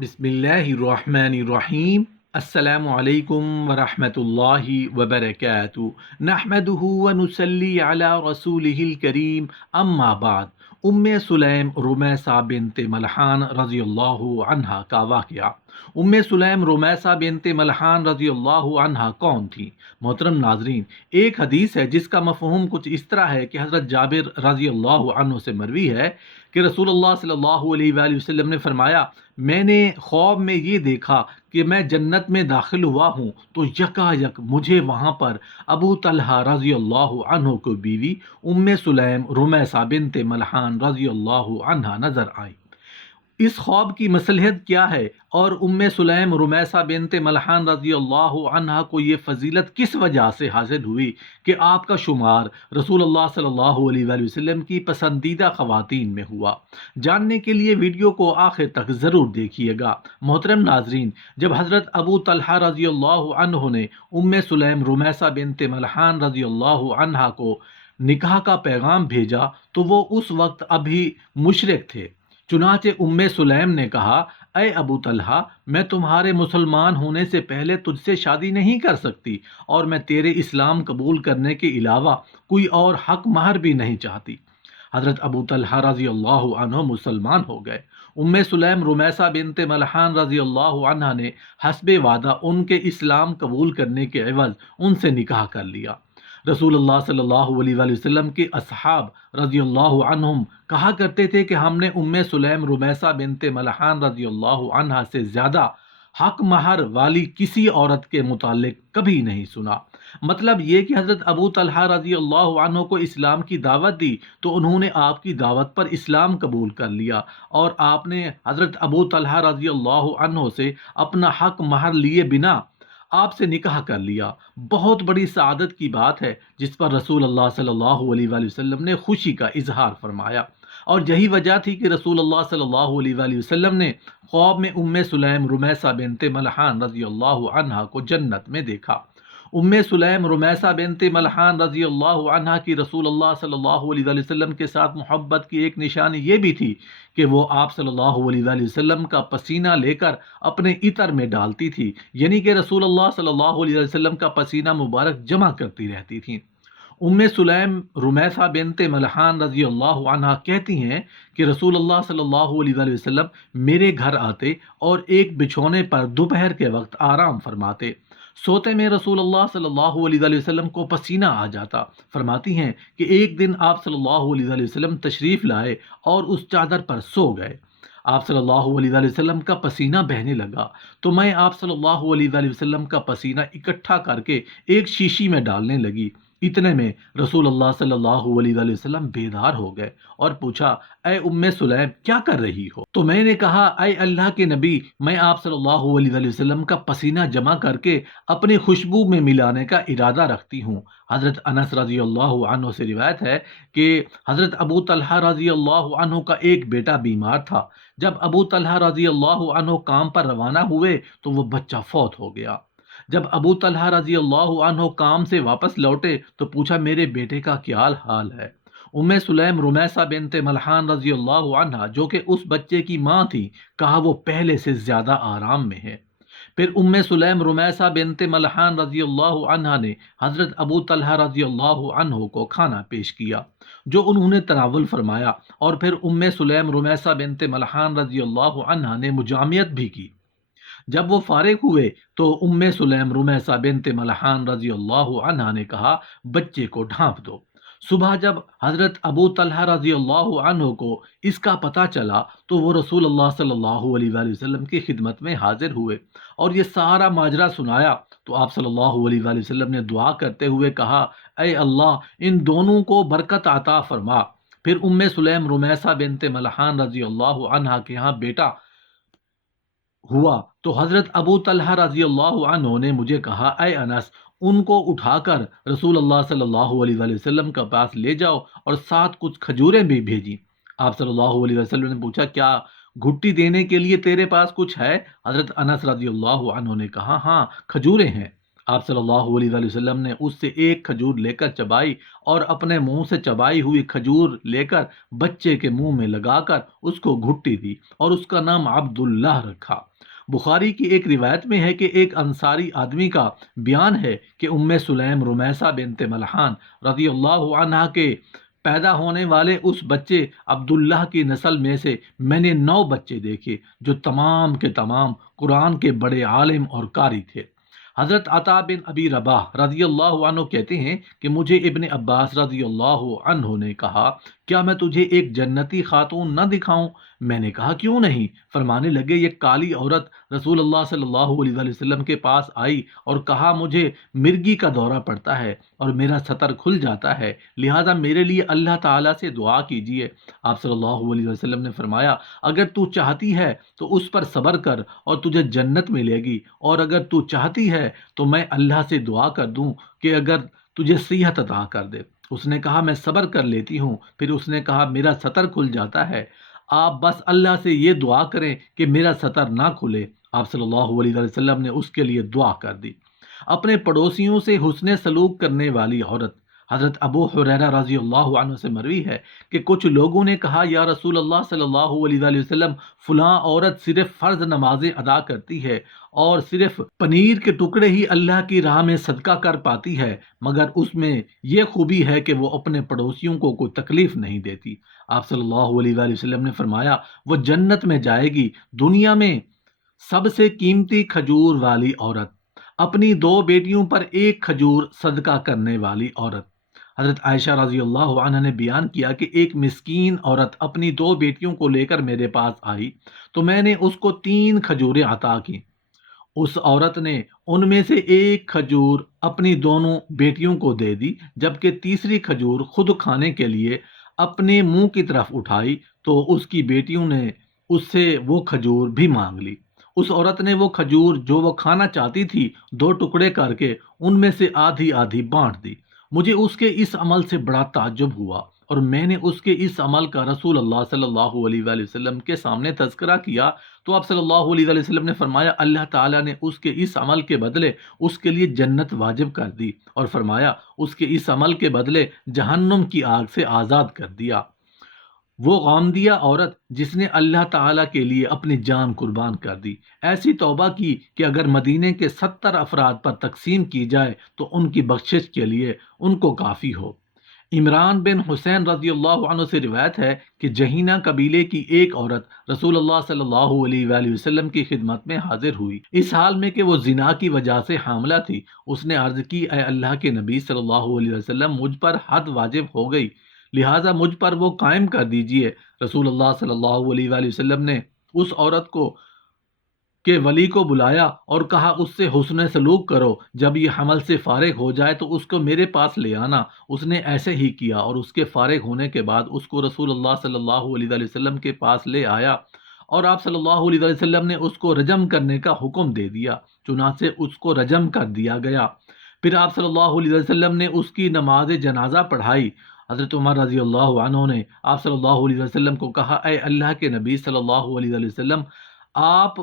بسم اللہ الرحمن الرحیم۔ السلام علیکم ورحمۃ اللہ وبرکاتہ۔ نحمدہ ونصلی علی رسولہ الکریم، اما بعد۔ سلیم رمیثہ بنت ملحان رضی اللہ عنہا کا واقعہ۔ سلیم رمیثہ بنت ملحان رضی اللہ عنہا کون تھی؟ محترم ناظرین، ایک حدیث ہے جس کا مفہوم کچھ اس طرح ہے کہ حضرت جابر رضی اللہ عنہ سے مروی ہے کہ رسول اللہ صلی اللہ علیہ وآلہ وسلم نے فرمایا، میں نے خواب میں یہ دیکھا کہ میں جنت میں داخل ہوا ہوں تو یکا یک مجھے وہاں پر ابو طلحہ رضی اللہ عنہ کو بیوی سلیم رمیثہ بنت ملحان رضی اللہ عنہا نظر آئی۔ اس خواب کی مصلحت کیا ہے اور سلیم رمیثہ بنت ملحان رضی اللہ عنہا کو یہ فضیلت کس وجہ سے حاصل ہوئی کہ آپ کا شمار رسول اللہ صلی اللہ علیہ وآلہ وسلم کی پسندیدہ خواتین میں ہوا؟ جاننے کے لیے ویڈیو کو آخر تک ضرور دیکھیے گا۔ محترم ناظرین، جب حضرت ابو طلحہ رضی اللہ عنہ نے سلیم رمیثہ بنت ملحان رضی اللہ عنہا کو نکاح کا پیغام بھیجا تو وہ اس وقت ابھی مشرک تھے۔ چنانچہ سلیم نے کہا، اے ابو طلحہ، میں تمہارے مسلمان ہونے سے پہلے تجھ سے شادی نہیں کر سکتی اور میں تیرے اسلام قبول کرنے کے علاوہ کوئی اور حق مہر بھی نہیں چاہتی۔ حضرت ابو طلحہ رضی اللہ عنہ مسلمان ہو گئے۔ سلیم رمیثہ بنت ملحان رضی اللہ عنہ نے حسب وعدہ ان کے اسلام قبول کرنے کے عوض ان سے نکاح کر لیا۔ رسول اللہ صلی اللہ علیہ وآلہ وسلم کے اصحاب رضی اللہ عنہم کہا کرتے تھے کہ ہم نے سلیم رمیثہ بنت ملحان رضی اللہ عنہا سے زیادہ حق مہر والی کسی عورت کے متعلق کبھی نہیں سنا۔ مطلب یہ کہ حضرت ابو طلحہ رضی اللہ عنہ کو اسلام کی دعوت دی تو انہوں نے آپ کی دعوت پر اسلام قبول کر لیا اور آپ نے حضرت ابو طلحہ رضی اللہ عنہ سے اپنا حق مہر لیے بنا آپ سے نکاح کر لیا۔ بہت بڑی سعادت کی بات ہے جس پر رسول اللہ صلی اللہ علیہ وآلہ وسلم نے خوشی کا اظہار فرمایا، اور یہی وجہ تھی کہ رسول اللہ صلی اللہ علیہ وآلہ وسلم نے خواب میں سلیم رمیثہ بنت ملحان رضی اللہ عنہا کو جنت میں دیکھا۔ سلیم رمیثہ بنت ملحان رضی اللہ عنہا کی رسول اللہ صلی اللہ علیہ وآلہ وسلم کے ساتھ محبت کی ایک نشانی یہ بھی تھی کہ وہ آپ صلی اللہ علیہ وآلہ وسلم کا پسینہ لے کر اپنے عطر میں ڈالتی تھی، یعنی کہ رسول اللہ صلی اللہ علیہ وآلہ وسلم کا پسینہ مبارک جمع کرتی رہتی تھیں۔ سلیم رمیثہ بنت ملحان رضی اللہ عنہا کہتی ہیں کہ رسول اللہ صلی اللہ علیہ وآلہ وسلم میرے گھر آتے اور ایک بچھونے پر دوپہر کے وقت آرام فرماتے۔ سوتے میں رسول اللہ صلی اللہ علیہ وآلہ وسلم کو پسینہ آ جاتا۔ فرماتی ہیں کہ ایک دن آپ صلی اللہ علیہ وآلہ وسلم تشریف لائے اور اس چادر پر سو گئے۔ آپ صلی اللہ علیہ وآلہ وسلم کا پسینہ بہنے لگا تو میں آپ صلی اللہ علیہ وآلہ وسلم کا پسینہ اکٹھا کر کے ایک شیشی میں ڈالنے لگی۔ اتنے میں رسول اللہ صلی اللہ علیہ وآلہ وسلم بیدار ہو گئے اور پوچھا، اے سلیم، کیا کر رہی ہو؟ تو میں نے کہا، اے اللہ کے نبی، میں آپ صلی اللہ علیہ وآلہ وسلم کا پسینہ جمع کر کے اپنی خوشبو میں ملانے کا ارادہ رکھتی ہوں۔ حضرت انس رضی اللہ عنہ سے روایت ہے کہ حضرت ابو طلحہ رضی اللہ عنہ کا ایک بیٹا بیمار تھا۔ جب ابو طلحہ رضی اللہ عنہ کام پر روانہ ہوئے تو وہ بچہ فوت ہو گیا۔ جب ابو طلحہ رضی اللہ عنہ کام سے واپس لوٹے تو پوچھا، میرے بیٹے کا کیا حال ہے؟ سلیم رمیثہ بنت ملحان رضی اللہ عنہا جو کہ اس بچے کی ماں تھی، کہا وہ پہلے سے زیادہ آرام میں ہے۔ پھر سلیم رمیثہ بنت ملحان رضی اللہ عنہا نے حضرت ابو طلحہ رضی اللہ عنہ کو کھانا پیش کیا جو انہوں نے تناول فرمایا، اور پھر سلیم رمیثہ بنت ملحان رضی اللہ عنہا نے مجامعت بھی کی۔ جب وہ فارغ ہوئے تو سلیم رمیثہ بنت ملحان رضی اللہ عنہا نے کہا، بچے کو ڈھانپ دو۔ صبح جب حضرت ابو طلحہ رضی اللہ عنہ کو اس کا پتہ چلا تو وہ رسول اللہ صلی اللہ علیہ وآلہ وسلم کی خدمت میں حاضر ہوئے اور یہ سارا ماجرا سنایا تو آپ صلی اللہ علیہ وآلہ وسلم نے دعا کرتے ہوئے کہا، اے اللہ، ان دونوں کو برکت عطا فرما۔ پھر سلیم رمیثہ بنت ملحان رضی اللہ عنہا کے ہاں بیٹا ہوا تو حضرت ابو طلحہ رضی اللہ عنہ نے مجھے کہا، اے انس، ان کو اٹھا کر رسول اللہ صلی اللہ علیہ وآلہ وسلم کے پاس لے جاؤ اور ساتھ کچھ کھجوریں بھی بھیجی۔ آپ صلی اللہ علیہ وسلم نے پوچھا، کیا گھٹی دینے کے لیے تیرے پاس کچھ ہے؟ حضرت انس رضی اللہ عنہ نے کہا، ہاں، کھجوریں ہیں۔ آپ صلی اللہ علیہ وآلہ وسلم نے اس سے ایک کھجور لے کر چبائی اور اپنے منہ سے چبائی ہوئی کھجور لے کر بچے کے منہ میں لگا کر اس کو گھٹی دی اور اس کا نام عبداللہ رکھا۔ بخاری کی ایک روایت میں ہے کہ ایک انصاری آدمی کا بیان ہے کہ ام سلیم رمیسہ بنت ملحان رضی اللہ عنہا کے پیدا ہونے والے اس بچے عبداللہ کی نسل میں سے میں نے 9 بچے دیکھے جو تمام کے تمام قرآن کے بڑے عالم اور قاری تھے۔ حضرت عطا بن ابی رباح رضی اللہ عنہ کہتے ہیں کہ مجھے ابن عباس رضی اللہ عنہ نے کہا، کیا میں تجھے ایک جنتی خاتون نہ دکھاؤں؟ میں نے کہا کیوں نہیں؟ فرمانے لگے، یہ کالی عورت رسول اللہ صلی اللہ علیہ وآلہ وسلم کے پاس آئی اور کہا مجھے مرگی کا دورہ پڑتا ہے اور میرا سطر کھل جاتا ہے، لہذا میرے لیے اللہ تعالیٰ سے دعا کیجیے۔ آپ صلی اللہ علیہ وسلم نے فرمایا، اگر تو چاہتی ہے تو اس پر صبر کر اور تجھے جنت ملے گی، اور اگر تو چاہتی ہے تو میں اللہ سے دعا کر دوں کہ اگر تجھے صحت عطا کر دے۔ اس نے کہا میں صبر کر لیتی ہوں۔ پھر اس نے کہا میرا سطر کھل جاتا ہے، آپ بس اللہ سے یہ دعا کریں کہ میرا سطر نہ کھلے۔ آپ صلی اللہ علیہ وسلم نے اس کے لیے دعا کر دی۔ اپنے پڑوسیوں سے حسن سلوک کرنے والی عورت۔ حضرت ابو حریرہ رضی اللہ عنہ سے مروی ہے کہ کچھ لوگوں نے کہا، یا رسول اللہ صلی اللہ علیہ وآلہ وسلم، فلاں عورت صرف فرض نمازیں ادا کرتی ہے اور صرف پنیر کے ٹکڑے ہی اللہ کی راہ میں صدقہ کر پاتی ہے، مگر اس میں یہ خوبی ہے کہ وہ اپنے پڑوسیوں کو کوئی تکلیف نہیں دیتی۔ آپ صلی اللہ علیہ وآلہ وسلم نے فرمایا، وہ جنت میں جائے گی۔ دنیا میں سب سے قیمتی کھجور والی عورت، اپنی 2 بیٹیوں پر 1 کھجور صدقہ کرنے والی عورت۔ حضرت عائشہ رضی اللہ عنہ نے بیان کیا کہ ایک مسکین عورت اپنی 2 بیٹیوں کو لے کر میرے پاس آئی تو میں نے اس کو 3 کھجوریں عطا کی۔ اس عورت نے ان میں سے 1 کھجور اپنی دونوں بیٹیوں کو دے دی، جبکہ تیسری کھجور خود کھانے کے لیے اپنے منہ کی طرف اٹھائی تو اس کی بیٹیوں نے اس سے وہ کھجور بھی مانگ لی۔ اس عورت نے وہ کھجور جو وہ کھانا چاہتی تھی 2 ٹکڑے کر کے ان میں سے آدھی آدھی بانٹ دی۔ مجھے اس کے اس عمل سے بڑا تعجب ہوا اور میں نے اس کے اس عمل کا رسول اللہ صلی اللہ علیہ وآلہ وسلم کے سامنے تذکرہ کیا تو آپ صلی اللہ علیہ وآلہ وسلم نے فرمایا، اللہ تعالیٰ نے اس کے اس عمل کے بدلے اس کے لیے جنت واجب کر دی، اور فرمایا اس کے اس عمل کے بدلے جہنم کی آگ سے آزاد کر دیا۔ وہ غامدیہ عورت جس نے اللہ تعالیٰ کے لیے اپنی جان قربان کر دی، ایسی توبہ کی کہ اگر مدینے کے 70 افراد پر تقسیم کی جائے تو ان کی بخشش کے لیے ان کو کافی ہو۔ عمران بن حسین رضی اللہ عنہ سے روایت ہے کہ جہینہ قبیلے کی ایک عورت رسول اللہ صلی اللہ علیہ وآلہ وسلم کی خدمت میں حاضر ہوئی، اس حال میں کہ وہ زنا کی وجہ سے حاملہ تھی۔ اس نے عرض کی، اے اللہ کے نبی صلی اللہ علیہ وسلم، مجھ پر حد واجب ہو گئی، لہٰذا مجھ پر وہ قائم کر دیجئے۔ رسول اللہ صلی اللہ علیہ وآلہ وسلم نے اس عورت کو کے ولی کو بلایا اور کہا اس سے حسن سلوک کرو، جب یہ حمل سے فارغ ہو جائے تو اس کو میرے پاس لے آنا۔ اس نے ایسے ہی کیا اور اس کے فارغ ہونے کے بعد اس کو رسول اللہ صلی اللہ علیہ وآلہ وسلم کے پاس لے آیا اور آپ صلی اللہ علیہ وآلہ وسلم نے اس کو رجم کرنے کا حکم دے دیا، چنانچہ اس کو رجم کر دیا گیا۔ پھر آپ صلی اللہ علیہ وسلم نے اس کی نماز جنازہ پڑھائی۔ حضرت عمر رضی اللہ عنہ نے آپ صلی اللہ علیہ وسلم کو کہا، اے اللہ کے نبی صلی اللہ علیہ وسلم، آپ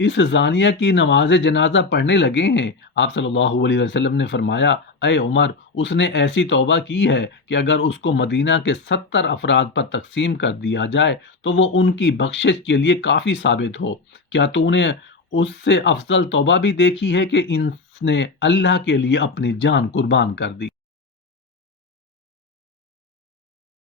اس زانیہ کی نماز جنازہ پڑھنے لگے ہیں؟ آپ صلی اللہ علیہ وسلم نے فرمایا، اے عمر، اس نے ایسی توبہ کی ہے کہ اگر اس کو مدینہ کے 70 افراد پر تقسیم کر دیا جائے تو وہ ان کی بخشش کے لیے کافی ثابت ہو۔ کیا تو نے اس سے افضل توبہ بھی دیکھی ہے کہ اس نے اللہ کے لیے اپنی جان قربان کر دی؟